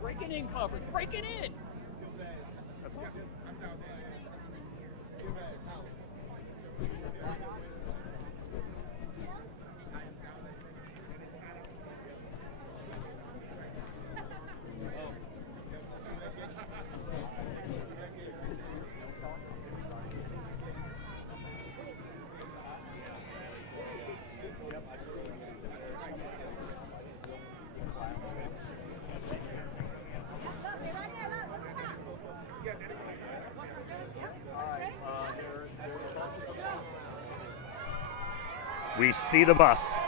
Breaking in coverage, breaking in! That's awesome. We see the bus.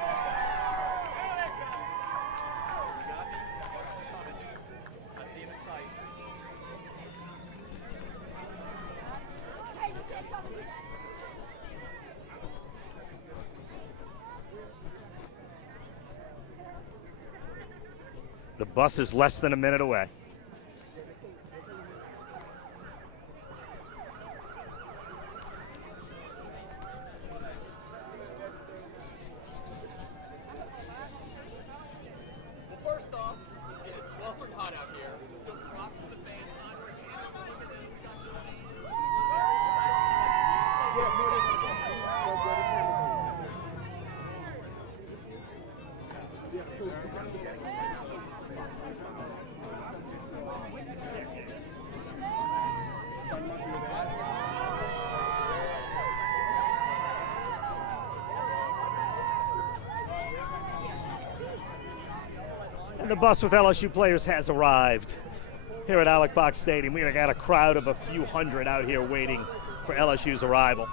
The bus is less than a minute away. And the bus with LSU players has arrived here at Alec Box Stadium. We got a crowd of a few hundred out here waiting for LSU's arrival.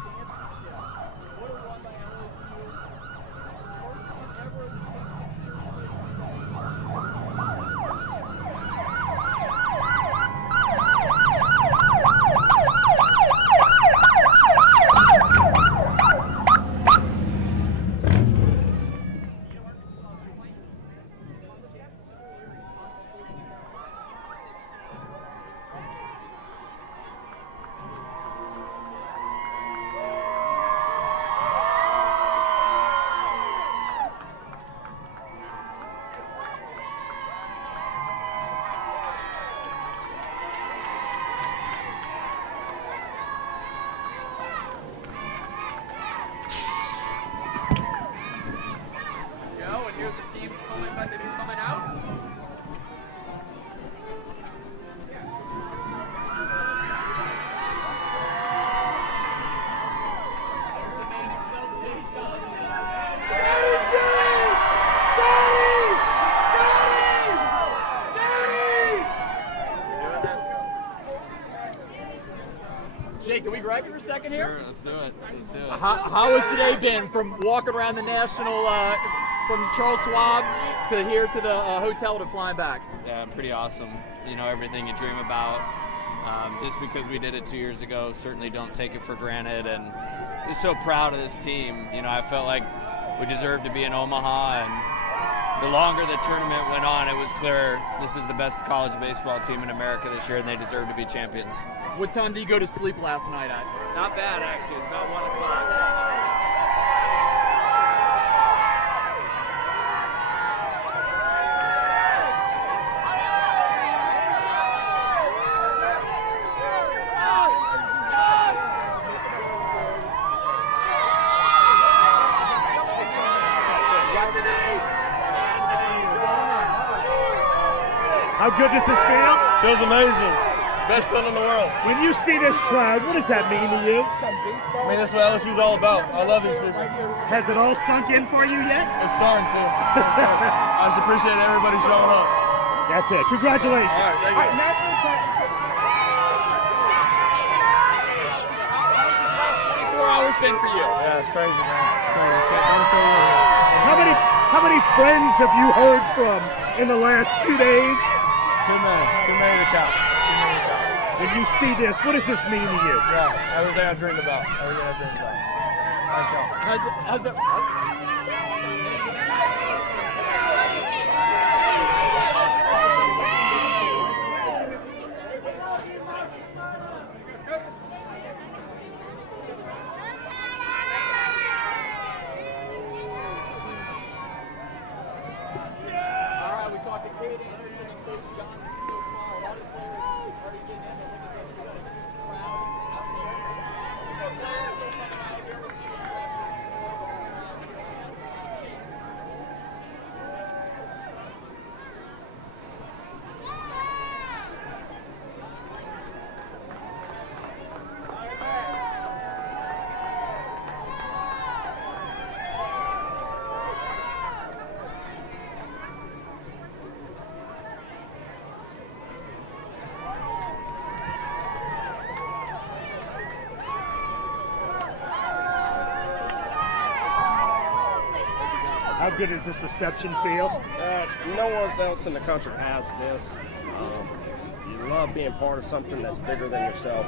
Jake, can we grab you for a second here? Sure, let's do it. Let's do it. How has today been from walking around the national, from Charles Schwab to here to the hotel to flying back? Yeah, pretty awesome. You know, everything you dream about. Just because we did it 2 years ago, certainly don't take it for granted. And just so proud of this team. You know, I felt like we deserved to be in Omaha, and the longer the tournament went on, it was clear this is the best college baseball team in America this year, and they deserve to be champions. What time did you go to sleep last night at? Not bad, actually. It was about 1 o'clock. How good does this feel? Feels amazing. Best feeling in the world. When you see this crowd, what does that mean to you? I mean, that's what LSU's all about. I love these people. Has it all sunk in for you yet? It's starting to. I just appreciate everybody showing up. That's it. Congratulations. All right, thank you. How's the last 24 hours been for you? Yeah, it's crazy, man. It's crazy. Can't feel it. How many friends have you heard from in the last 2 days? Too many. Too many to count. Too many to count. When you see this, what does this mean to you? Yeah, everything I dreamed about. Everything I dreamed about. Thank y'all. How's it? All right, we talked to Kate Anderson and Coach Johnson so far. A lot of players already getting in there. Look at this crowd out here. Players still coming out here with you. How good does this reception feel? No one else in the country has this. You love being part of something that's bigger than yourself.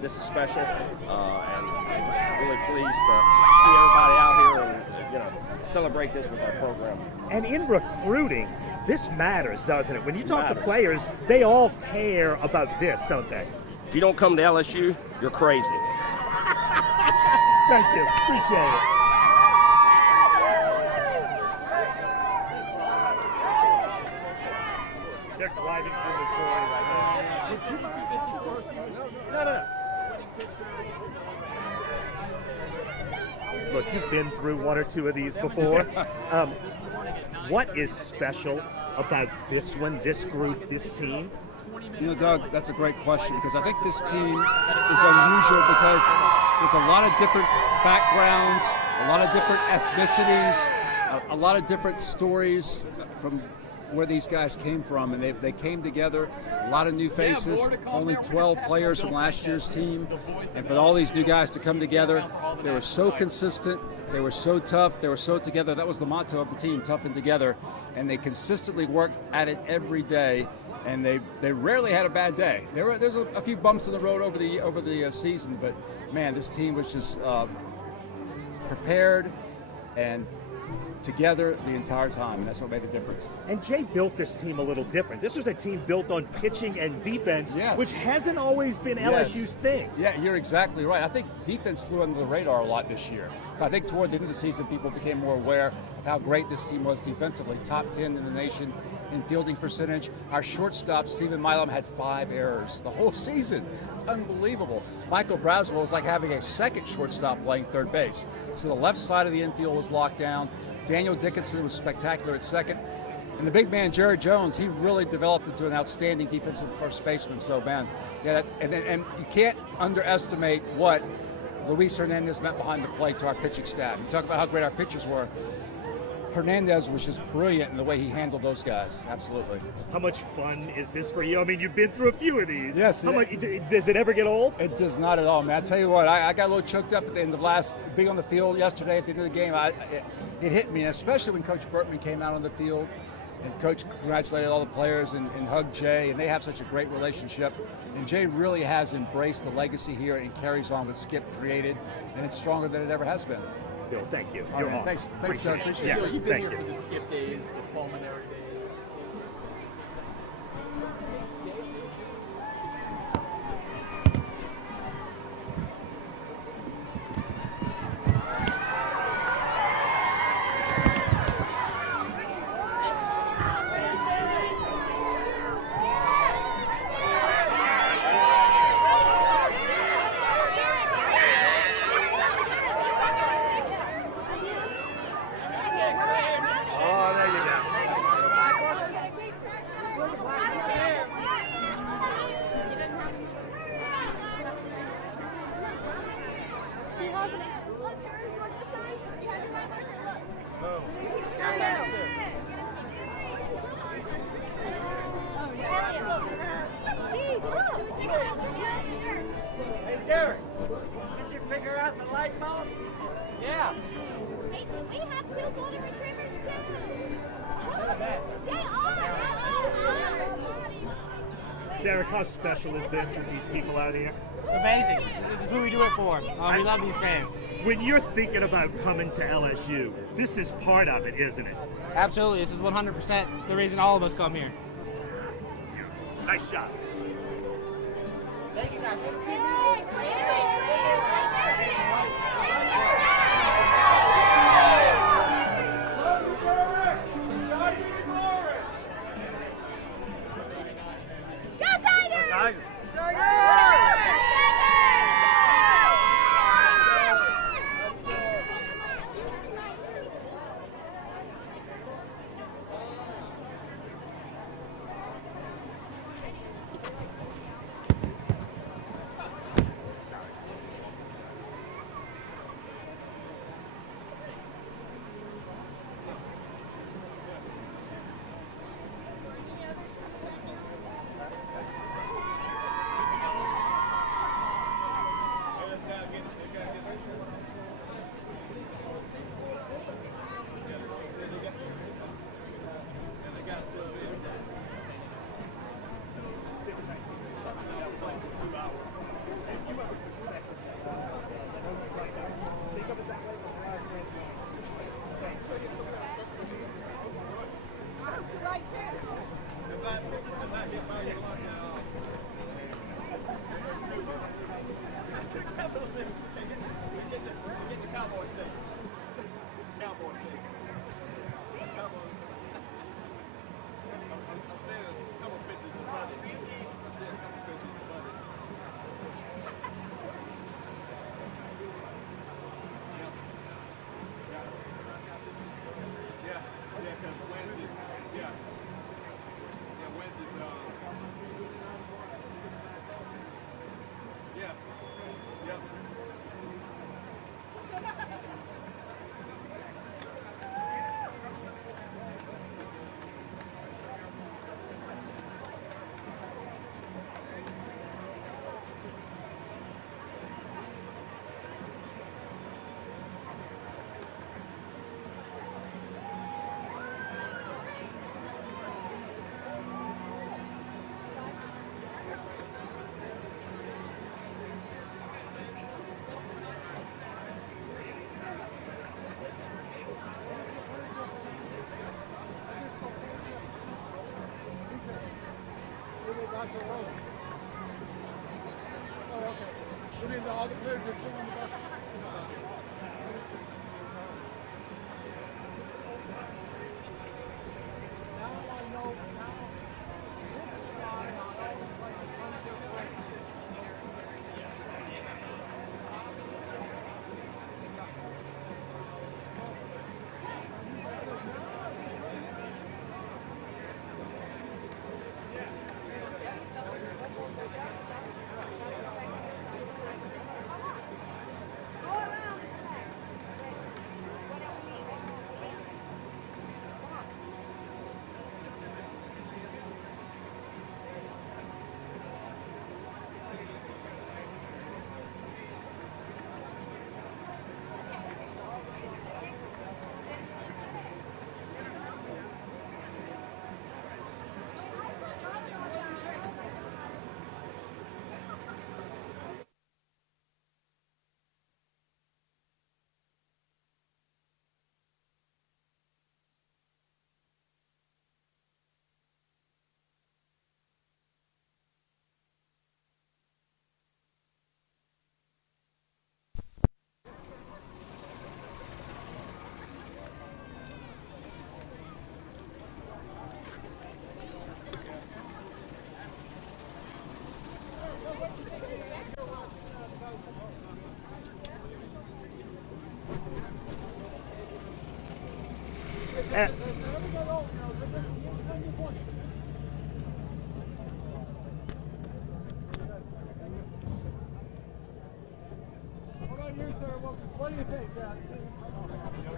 This is special, and I'm just really pleased to see everybody out here and celebrate this with our program. And in recruiting, this matters, doesn't it? When you talk to Matters. players, they all care about this, don't they? If you don't come to LSU, you're crazy. Thank you. Appreciate it. They're driving through the story right now. No. Look, you've been through one or two of these before. What is special about this one, this group, this team? You know, Doug, that's a great question because I think this team is unusual because there's a lot of different backgrounds, a lot of different ethnicities, a lot of different stories from where these guys came from, and they came together. A lot of new faces, only 12 players from last year's team, and for all these new guys to come together, they were so consistent, they were so tough, they were so together. That was the motto of the team, tough and together, and they consistently worked at it every day, and they rarely had a bad day. There's a few bumps in the road over the season, but man, this team was just prepared and together the entire time, and that's what made the difference. And Jay built this team a little different. This was a team built on pitching and defense, Yes. which hasn't always been LSU's thing. Yeah, you're exactly right. I think defense flew under the radar a lot this year. But I think toward the end of the season, people became more aware of how great this team was defensively. Top 10 in the nation in fielding percentage. Our shortstop, Stephen Mylum, had 5 errors the whole season. It's unbelievable. Michael Braswell was like having a second shortstop playing third base. So the left side of the infield was locked down. Daniel Dickinson was spectacular at second. And the big man, Jared Jones, he really developed into an outstanding defensive first baseman. So, man, yeah, and you can't underestimate what Luis Hernandez meant behind the plate to our pitching staff. You talk about how great our pitchers were. Hernandez was just brilliant in the way he handled those guys. Absolutely. How much fun is this for you? I mean, you've been through a few of these. Yes. How much, does it ever get old? It does not at all, man. I tell you what, I got a little choked up at the end of being on the field yesterday at the end of the game. It hit me, especially when Coach Bertman came out on the field and Coach congratulated all the players and hugged Jay, and they have such a great relationship. And Jay really has embraced the legacy here and carries on what Skip created, and it's stronger than it ever has been. Bill, thank you. All You're right, awesome. thanks, Doug. Appreciate it. Yes, You've been thank here you. for the skip days, the pulmonary days. Oh, there you go. Hey, Derek, did you figure out the light bulb? Yeah. Hey, we have 2 golden retrievers too. They are. Derek, how special is this with these people out here? Amazing. This is what we do it for. We love these fans. When you're thinking about coming to LSU, this is part of it, isn't it? Absolutely. This is 100% the reason all of us come here. Nice shot. Thank you, guys. Go Tigers! Tigers.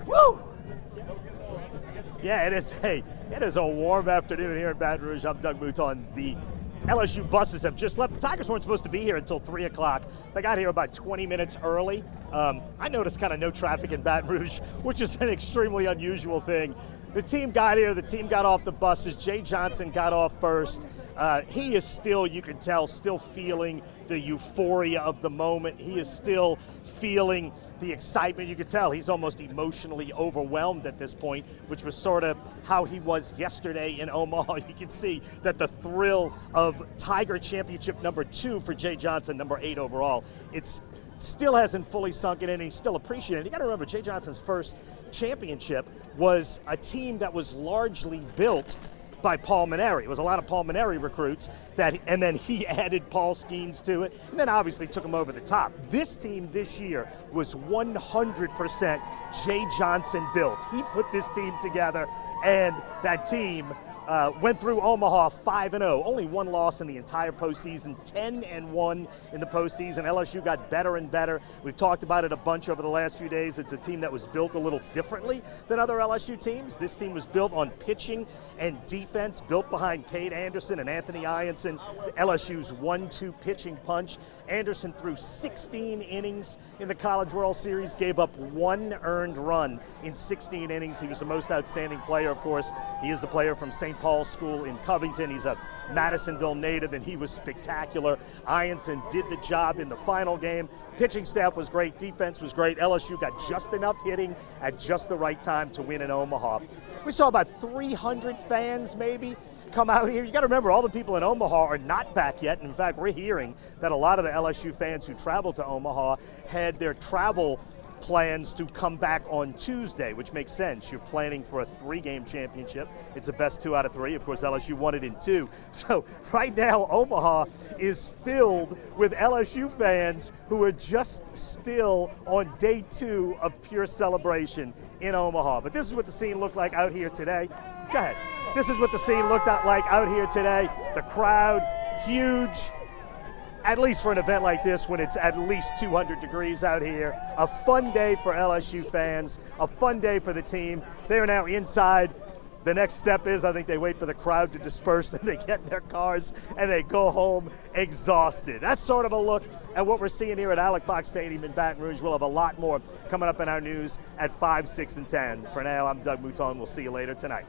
Woo! Yeah, it is a warm afternoon here in Baton Rouge. I'm Doug Mouton. The LSU buses have just left. The Tigers weren't supposed to be here until 3 o'clock. They got here about 20 minutes early. I noticed kind of no traffic in Baton Rouge, which is an extremely unusual thing. The team got here, the team got off the buses. Jay Johnson got off first. He is still, you can tell, still feeling the euphoria of the moment. He is still feeling the excitement. You can tell he's almost emotionally overwhelmed at this point, which was sort of how he was yesterday in Omaha. You can see that the thrill of Tiger Championship #2 for Jay Johnson, #8 overall, it's still hasn't fully sunk in, and he's still appreciating it. You got to remember, Jay Johnson's first championship was a team that was largely built by Paul Maneri. It was a lot of Paul Maneri recruits, and then he added Paul Skeens to it, and then obviously took him over the top. This team this year was 100% Jay Johnson built. He put this team together, and that team went through Omaha 5-0, only one loss in the entire postseason, 10-1 in the postseason. LSU got better and better. We've talked about it a bunch over the last few days. It's a team that was built a little differently than other LSU teams. This team was built on pitching and defense, built behind Cade Anderson and Anthony Ianson, LSU's 1-2 pitching punch. Anderson threw 16 innings in the College World Series, gave up 1 earned run in 16 innings. He was the most outstanding player, of course. He is the player from St. Paul's School in Covington. He's a Madisonville native, and he was spectacular. Ianson did the job in the final game. Pitching staff was great, defense was great. LSU got just enough hitting at just the right time to win in Omaha. We saw about 300 fans maybe come out here. You got to remember, all the people in Omaha are not back yet. In fact, we're hearing that a lot of the LSU fans who traveled to Omaha had their travel plans to come back on Tuesday, which makes sense. You're planning for a 3-game championship. It's the best 2 out of 3. Of course, LSU won it in 2. So right now, Omaha is filled with LSU fans who are just still on day 2 of pure celebration in Omaha. But this is what the scene looked like out here today. Go ahead. This is what the scene looked like out here today. The crowd, huge, at least for an event like this when it's at least 200 degrees out here. A fun day for LSU fans, a fun day for the team. They are now inside. The next step is, I think they wait for the crowd to disperse, then they get in their cars and they go home exhausted. That's sort of a look at what we're seeing here at Alex Box Stadium in Baton Rouge. We'll have a lot more coming up in our news at 5, 6, and 10. For now, I'm Doug Mouton. We'll see you later tonight.